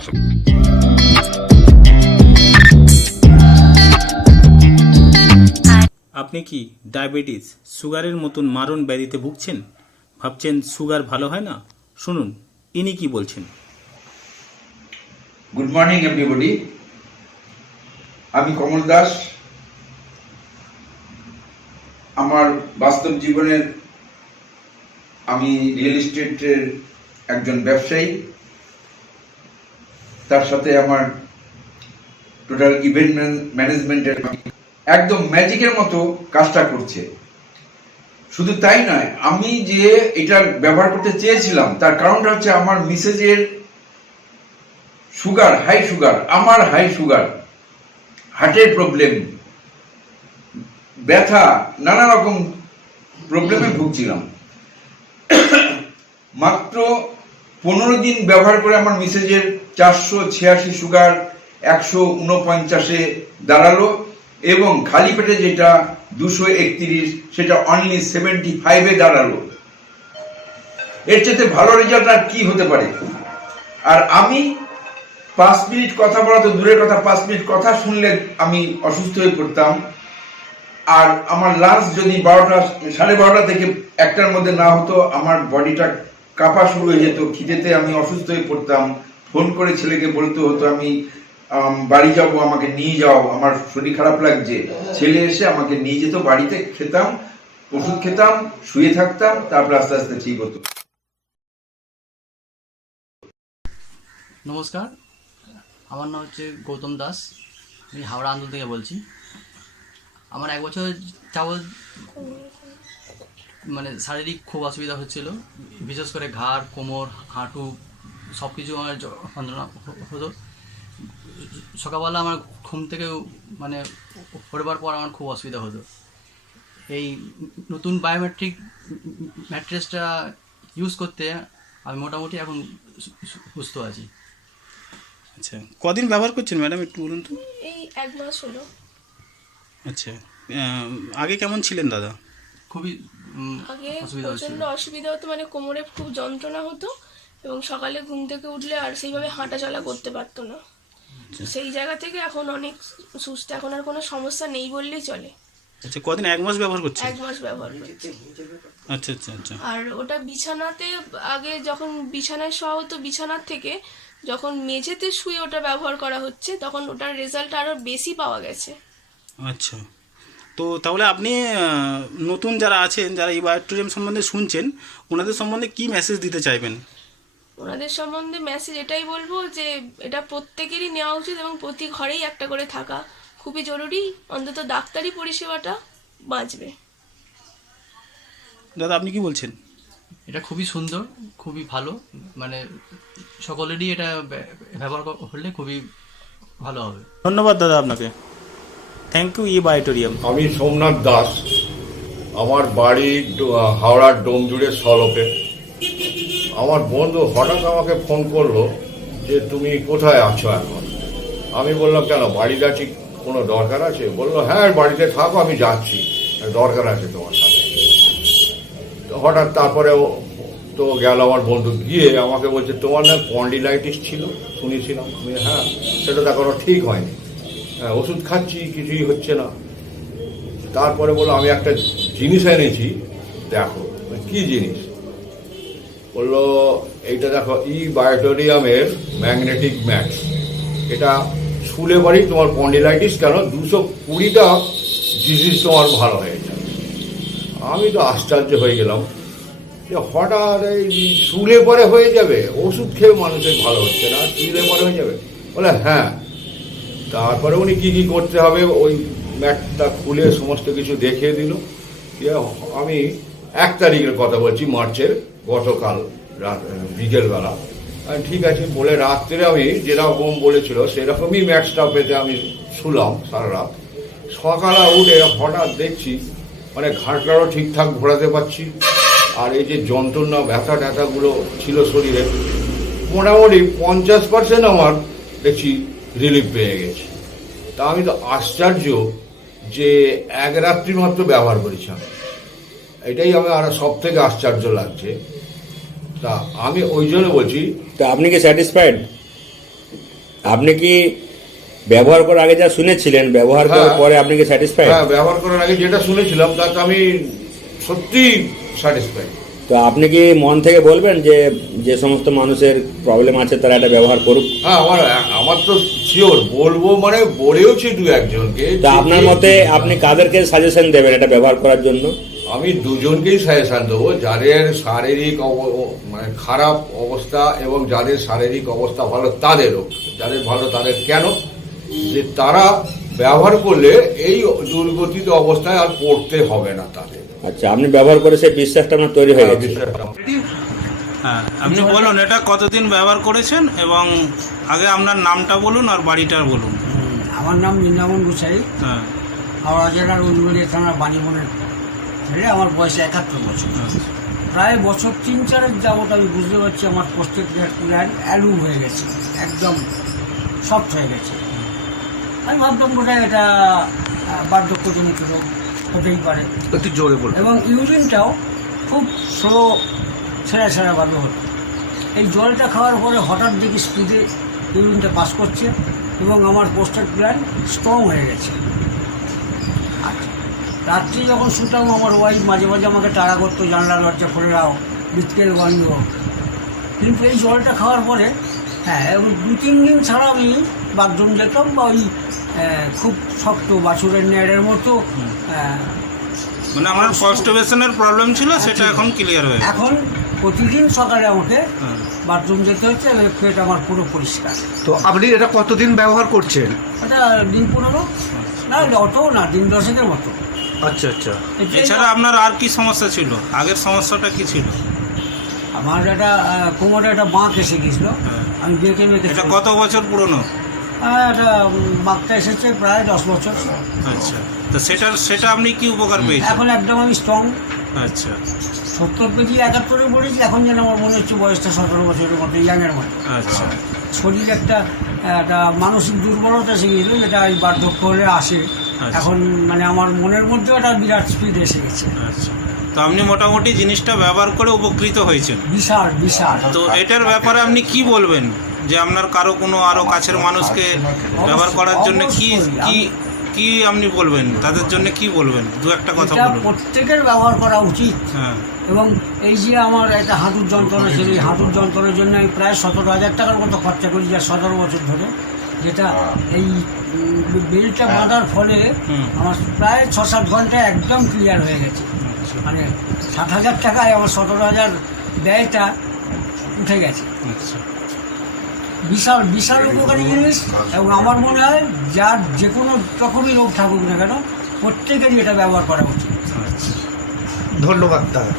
আসুন আপনি কি ডায়াবেটিস সুগারের মতন মারণ ব্যাধিতে ভুগছেন? ভাবছেন সুগার ভালো হয় না? শুনুন ইনি কি বলছেন? গুড মর্নিং এভরিবডি আমি কমল দাস। আমার বাস্তব জীবনের আমি রিয়েল এস্টেটের একজন ব্যবসায়ী। তার সাথে আমার টোটাল ইভেন্ট ম্যানেজমেন্টের একদম ম্যাজিকের মতো কাজটা করছে। শুধু তাই নয়, আমি যে এটা ব্যবহার করতে চেয়েছিলাম, তার কারণটা হচ্ছে আমার মিসেজের সুগার হাই সুগার আমার হাই সুগার হার্টের প্রবলেম ব্যথা, নানা রকম প্রবলেমে ভুগছিলাম। মাত্র পনেরো দিন ব্যবহার করে আমার মিসেজের চারশো ছিয়াশি সুগার, একশো উনপঞ্চাশে দাঁড়াল এবং খালি পেটে যেটা দুশো একত্রিশ, সেটা অনলি সেভেন্টি ফাইভে দাঁড়াল। এর চেয়ে ভালো রেজাল্ট আর কি হতে পারে? আর আমি পাঁচ মিনিট কথা বলা তো দূরের কথা, পাঁচ মিনিট কথা শুনলে আমি অসুস্থ হয়ে পড়তাম। আর আমার লাঞ্চ যদি বারোটা, সাড়ে বারোটা থেকে একটার মধ্যে না হতো, আমার বডিটা কাঁপা শুরু হয়ে যেত, খিদেতে আমি অসুস্থ হয়ে পড়তাম। ফোন করে ছেলেকে বলতে হতো আমি, বাড়ি যাব, আমাকে নিয়ে যাও, আমার শরীর খারাপ লাগছে। ছেলে এসে আমাকে নিয়ে যেত, বাড়িতে খেতাম, ওষুধ খেতাম, শুয়ে থাকতাম, তারপর আস্তে আস্তে ঠিক হতো। নমস্কার, আমার নাম হচ্ছে গৌতম দাস, আমি হাওড়া আন্দোলন থেকে বলছি। আমার এক বছর যাবৎ মানে শারীরিক খুব অসুবিধা হচ্ছিল। বিশেষ করে ঘাড় কোমর হাঁটু সব কিছু আমার যন্ত্রণা হতো। সকালবেলা আমার ঘুম থেকে মানে পড়বার পর আমার খুব অসুবিধা হতো। এই নতুন বায়োমেট্রিক ম্যাট্রেসটা ইউজ করতে আমি মোটামুটি এখন সুস্থ আছি। আচ্ছা কদিন ব্যবহার করছেন ম্যাডাম একটু বলুন তো? এই এক মাস হলো। আচ্ছা আগে কেমন ছিলেন দাদা? খুবই আগে প্রচণ্ড অসুবিধা হতো মানে কোমরে খুব যন্ত্রণা হতো এবং সকালে ঘুম থেকে উঠলে আর সেইভাবে হাঁটা চলা করতে পারতো না। তো সেই জায়গা থেকে এখন অনেক সুস্থ এখন আর কোনো সমস্যা নেই বললেই চলে। আচ্ছা কদিন? এক মাস ব্যবহার করছেন এক মাস ব্যবহার করছি। আচ্ছা আচ্ছা আচ্ছা। আর ওটা বিছানাতে আগে যখন বিছানায় শোয়া হতো বিছানার থেকে যখন মেঝেতে শুয়ে ওটা ব্যবহার করা হচ্ছে তখন ওটার রেজাল্ট আরও বেশি পাওয়া গেছে। আচ্ছা। তো তাহলে আপনি নতুন যারা আছেন যারা এই বায়োটোরিয়াম সম্বন্ধে শুনছেন ওনাদের সম্বন্ধে কি মেসেজ দিতে চাইবেন? ওনাদের সম্বন্ধে মেসেজ এটাই বলব যে এটা প্রত্যেকেরই নেওয়া উচিত এবং প্রতি ঘরেই একটা করে থাকা। খুবই জরুরি অন্তত ডাক্তারি পরিষেবাটা বাঁচবে। দাদা আপনি কি বলছেন? এটা খুবই সুন্দর খুবই ভালো। মানে সকলেরই এটা ব্য- ব্যবহার করলে খুবই ভালো হবে। ধন্যবাদ দাদা আপনাকে। থ্যাংক ইউ ই বায়োটোরিয়াম আমি সোমনাথ দাস। আমার বাড়ি হাওড়ার ডোমজুড়ে সলপে আমার বন্ধু হঠাৎ আমাকে ফোন করল যে, তুমি কোথায় আছো এখন? আমি বললাম, কেন বাড়িতে আছি কোনো দরকার আছে? বলল হ্যাঁ বাড়িতে থাকো, আমি যাচ্ছি। দরকার আছে তোমার সাথে। হঠাৎ তারপরে তো গেল আমার বন্ধু। গিয়ে আমাকে বলছে, তোমার না কন্ডিলাইটিস ছিল? শুনেছিলাম। আমি হ্যাঁ সেটা এখনও ঠিক হয়নি। হ্যাঁ ওষুধ খাচ্ছি, কিছুই হচ্ছে না। তারপরে বলল, আমি একটা জিনিস এনেছি, দেখো কি জিনিস? বলল, এইটা দেখো ই বায়োটোরিয়ামের ম্যাগনেটিক ম্যাক্স এটা শুলে বাড়ি তোমার পন্ডিলাইটিস কেন? দুশো কুড়িটা ডিজিজ তোমার ভালো হয়ে যাবে আমি তো আশ্চর্য হয়ে গেলাম। যে হঠাৎ এই শুলে পরে হয়ে যাবে, ওষুধ খেয়ে মানুষের ভালো হচ্ছে না, শুলে পরে হয়ে যাবে। বলে হ্যাঁ তারপরে উনি কি কি করতে হবে, ওই ম্যাটটা খুলে সমস্ত কিছু দেখিয়ে দিল। আমি এক তারিখের কথা বলছি, মার্চের গতকাল রাত বিকেলবেলা। ঠিক আছে, বলে রাত্রে আমি যেরকম বলেছিল, সেরকমই ম্যাচটা পেতে আমি শুলাম সারা রাত। সকালে উঠে হঠাৎ দেখছি মানে ঘাটটারও ঠিকঠাক ঘোরাতে পারছি। আর এই যে যন্ত্রণা, ব্যথা ট্যাথাগুলো ছিল শরীরে। মোটামুটি পঞ্চাশ পার্সেন্ট আমার দেখছি রিলিফ পেয়ে গেছি। তা আমি তো আশ্চর্য যে এক রাত্রি মাত্র ব্যবহার করেছি আমি। এটাই আমার আর সব থেকে আশ্চর্য লাগছে। তা আমি ওই জন্য বলছি তা আপনি কি স্যাটিসফাইড আপনি কি ব্যবহার করার আগে যা শুনেছিলেন ব্যবহার করার হ্যাঁ। পরে আপনি কি স্যাটিসফাইড হ্যাঁ ব্যবহার করার আগে যেটা শুনেছিলাম তাতে আমি সত্যি স্যাটিসফাই তো আপনি কি মন থেকে বলবেন যে যে সমস্ত মানুষের প্রবলেম আছে তারা এটা ব্যবহার করুক? হ্যাঁ আমার আমার তো শিওর বলব মানে বলেওছি দু একজনকে তো আপনার মতে আপনি কাদেরকে সাজেশন দেবেন এটা ব্যবহার করার জন্য? আমি দুজনকেই সাজেশন দেবো যাদের শারীরিক মানে খারাপ অবস্থা এবং যাদের শারীরিক অবস্থা ভালো তাদেরও যাদের ভালো তাদের কেন? যে তারা ব্যবহার করলে এই দুর্গতিত অবস্থায় আর পড়তে হবে না তাদের। আচ্ছা আপনি ব্যবহার করে সেই বিশ্বাসটা আপনার তৈরি হয়ে গেছে। হ্যাঁ আপনি বলুন এটা কতদিন ব্যবহার করেছেন এবং আগে আপনার নামটা বলুন আর বাড়িটা বলুন। আমার নাম বৃন্দাবন গুসাই। হ্যাঁ। হাওড়া জেলার উলবেড়িয়া থানার বাণীবনের ছেলে আমার বয়স একাত্তর বছর। প্রায় বছর তিন চারের যাবত আমি বুঝতে পারছি আমার পোস্টেড ল্যান্ড অ্যালুম হয়ে গেছে একদম সফট হয়ে গেছে। আমি ভাবতাম বোধহয় এটা বার্ধক্যজনিত রোগ হতেই পারে। একটু জোরে বলুন। এবং ইউরিনটাও খুব স্লো ছেঁড়া ছেঁড়াভাবে হতো এই জলটা খাওয়ার পরে হঠাৎ দেখি স্পিডে ইউরিনটা পাস করছে এবং আমার পোস্টার প্ল্যান স্ট্রং হয়ে গেছে। রাত্রি যখন শুতাম আমার ওয়াইফ মাঝে মাঝে আমাকে তাড়া করতো জানলা দরজা খুলে দাও বিটকেল বন্ধ কিন্তু এই জলটা খাওয়ার পরে হ্যাঁ এবং দু তিন দিন ছাড়া আমি বাথরুম যেতাম বা ওই খুব শক্ত বাছুরের নেড়ের মতো মানে আমার কনস্টিপেশনের প্রবলেম ছিল সেটা এখন ক্লিয়ার হয়ে এখন প্রতিদিন সকালে আমাকে হ্যাঁ। বাথরুম যেতে হচ্ছে পেট আমার পুরো পরিষ্কার। তো আপনি এটা কতদিন ব্যবহার করছেন? এটা দিন পনেরো না অতও না দিন দশেকের মতো। আচ্ছা আচ্ছা। এছাড়া আপনার আর কি সমস্যা ছিল? আগের সমস্যাটা কি ছিল? আমার একটা কোমরে একটা বাঁক এসে গেছিল। হ্যাঁ। আমি বেঁকে বেঁকে এটা। কত বছর পুরনো? এটা উম, এসেছে প্রায় দশ বছর। আচ্ছা। তো সেটা সেটা আপনি কি উপকার পেয়েছেন? এখন একদম আমি স্ট্রং আচ্ছা। সত্তর কেজি একাত্তরে পড়েছি এখন যেন আমার মনে হচ্ছে বয়সটা সতেরো বছরের মতো ইয়াংয়ের মতো। আচ্ছা। শরীর একটা একটা মানসিক দুর্বলতা গেছিল যেটা এই বার্ধক্য হলে আসে। আচ্ছা। এখন মানে আমার মনের মধ্যেও একটা বিরাট স্পিড এসে গেছে। আচ্ছা। তো আপনি মোটামুটি জিনিসটা ব্যবহার করে উপকৃত হয়েছেন। বিশাল বিশাল। তো এটার ব্যাপারে আপনি কি বলবেন? যে আপনার কারও কোনো আরও কাছের মানুষকে ব্যবহার করার জন্য কি কি কি আপনি বলবেন? তাদের জন্য কি বলবেন? দু একটা কথা বলুন। প্রত্যেকের ব্যবহার করা উচিত। হ্যাঁ। এবং এই যে আমার একটা হাঁটুর যন্ত্রণা ছিল এই হাঁটুর যন্ত্রণার জন্য আমি প্রায় সতেরো হাজার টাকার মতো খরচা করি যা সতেরো বছর ধরে। যেটা এই উম, বেল্টটা বাঁধার ফলে আমার প্রায় ছ সাত ঘণ্টা একদম ক্লিয়ার হয়ে গেছে। মানে সাত হাজার টাকায় আমার সতেরো হাজার ব্যয়টা উঠে গেছে। আচ্ছা। বিশাল বিশাল উপকারী জিনিস। এবং আমার মনে হয় যার যে কোনো রকমই রোগ থাকুক না কেন প্রত্যেকেরই এটা ব্যবহার করা উচিত। ধন্যবাদ দাদা।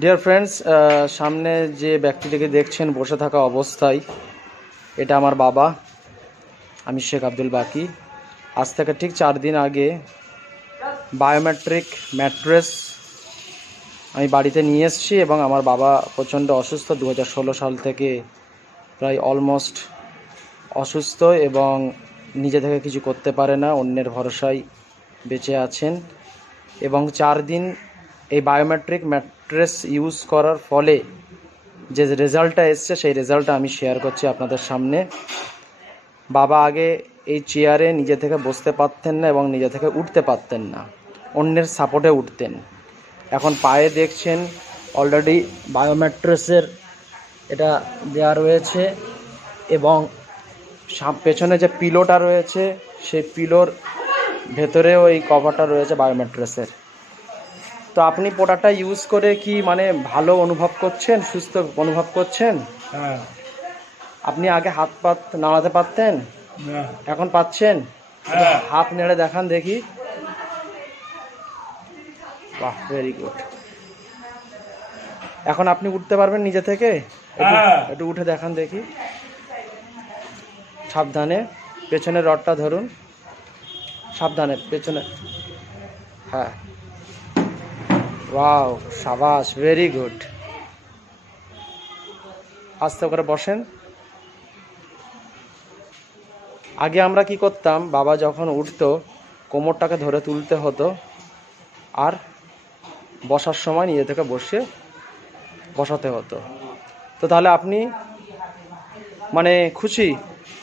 ডিয়ার ফ্রেন্ডস সামনে যে ব্যক্তিটিকে দেখছেন বসে থাকা অবস্থায় এটা আমার বাবা আমি শেখ আব্দুল বাকি। আজ থেকে ঠিক চার দিন আগে বায়োমেট্রিক ম্যাট্রেস আমি বাড়িতে নিয়ে এসেছি এবং আমার বাবা প্রচণ্ড অসুস্থ দু হাজার ষোলো সাল থেকে প্রায় অলমোস্ট অসুস্থ এবং নিজে থেকে কিছু করতে পারে না, অন্যের ভরসায় বেঁচে আছেন এবং চার দিন এই বায়োমেট্রিক ম্যাট্রেস ইউজ করার ফলে যে রেজাল্টটা এসছে, সেই রেজাল্টটা আমি শেয়ার করছি আপনাদের সামনে। বাবা আগে এই চেয়ারে নিজে থেকে বসতে পারতেন না এবং নিজে থেকে উঠতে পারতেন না, অন্যের সাপোর্টে উঠতেন। এখন পায়ে দেখছেন অলরেডি বায়োমেট্রেসের এটা দেওয়া রয়েছে এবং পেছনে যে পিলোটা রয়েছে সেই পিলোর ভেতরেও এই কভারটা রয়েছে বায়োমেট্রেসের তো আপনি প্রোডাক্টটা ইউজ করে কি মানে ভালো অনুভব করছেন সুস্থ অনুভব করছেন? হ্যাঁ। আপনি আগে হাত পাত নাড়াতে পারতেন? এখন পাচ্ছেন? হাত নেড়ে দেখান দেখি। বাহ ভেরি গুড এখন আপনি উঠতে পারবেন নিজে থেকে? একটু একটু উঠে দেখান দেখি। সাবধানে পেছনের রডটা ধরুন। সাবধানে পেছনে। হ্যাঁ। ওয়াও সাবাস ভেরি গুড আস্তে করে বসেন। আগে আমরা কি করতাম? বাবা যখন উঠতো কোমরটাকে ধরে তুলতে হতো। আর বসার সময় নিজে থেকে বসে বসাতে হতো। তো তাহলে আপনি মানে খুশি?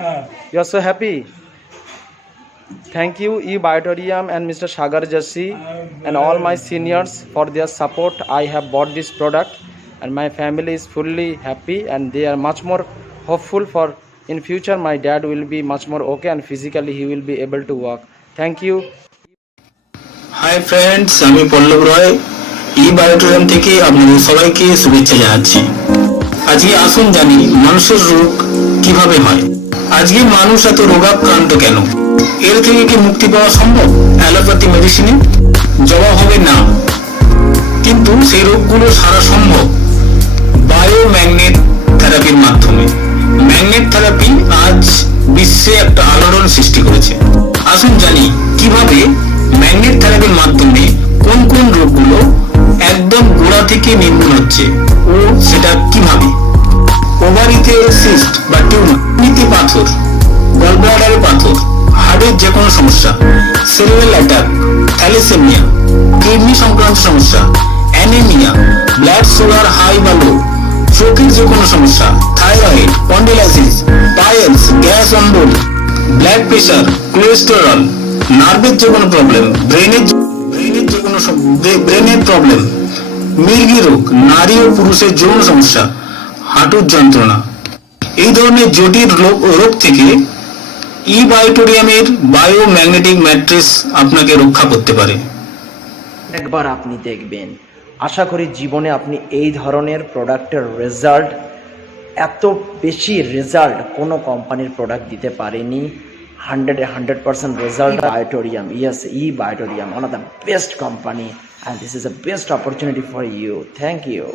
হ্যাঁ। You are so happy thank you E Biotorium and mister Sagar jersey and all my seniors for their support I have bought this product and my family is fully happy and they are much more hopeful for in future. My dad will be much more okay and physically he will be able to walk thank you. Hi friends আমি পল্লব রয় ই বায়োটোরিয়াম থেকে আপনাদের সবাইকে শুভেচ্ছা জানাচ্ছি। আজকে আসুন জানি মানুষের রোগ কীভাবে হয়। আজকে মানুষ এত রোগাক্রান্ত কেন? এর থেকে কি মুক্তি পাওয়া সম্ভব? অ্যালোপ্যাথি মেডিসিনে জবাব হবে না। কিন্তু সেই রোগগুলো সারা সম্ভব। বায়োম্যাগনেট থেরাপির মাধ্যমে। ম্যাগনেট থেরাপি আজ বিশ্বে একটা আলোড়ন সৃষ্টি করেছে। আসুন জানি কীভাবে ম্যাগনেট থেরাপির মাধ্যমে কোন কোন রোগগুলো থেকে নির্মূল হচ্ছে ও সেটা কীভাবে? ওভারিতে সিস্ট বা টিউমার নীতি পাথর গলব্লাডারে পাথর হার্টের যে কোনো সমস্যা সেলুলার অ্যাটাক থ্যালিসেমিয়া কিডনি সংক্রান্ত সমস্যা অ্যানিমিয়া ব্লাড সুগার হাই বা লো চোখের যে কোনো সমস্যা থাইরয়েড স্পন্ডিলাইসিস পাইলস গ্যাস অম্বল ব্লাড প্রেশার কোলেস্টেরল নার্ভের যে কোনো প্রবলেম ব্রেনের ব্রেনের যে কোনো ব্রেনের প্রবলেম মির্গি রোগ, নারী ও পুরুষের যৌন সমস্যা, হাঁটুর যন্ত্রণা। এই ধরনের জটিল রোগ রোগ থেকে ই বায়োটোরিয়ামের বায়োম্যাগনেটিক ম্যাট্রেস আপনাকে রক্ষা করতে পারে। একবার আপনি দেখবেন। আশা করি জীবনে আপনি এই ধরনের প্রোডাক্টের রেজাল্ট, এত বেশি রেজাল্ট কোনো কোম্পানির প্রোডাক্ট দিতে পারেনি। Hundred hundred percent result Biotorium yes E Biotorium one of the best company and this is the best opportunity for you thank you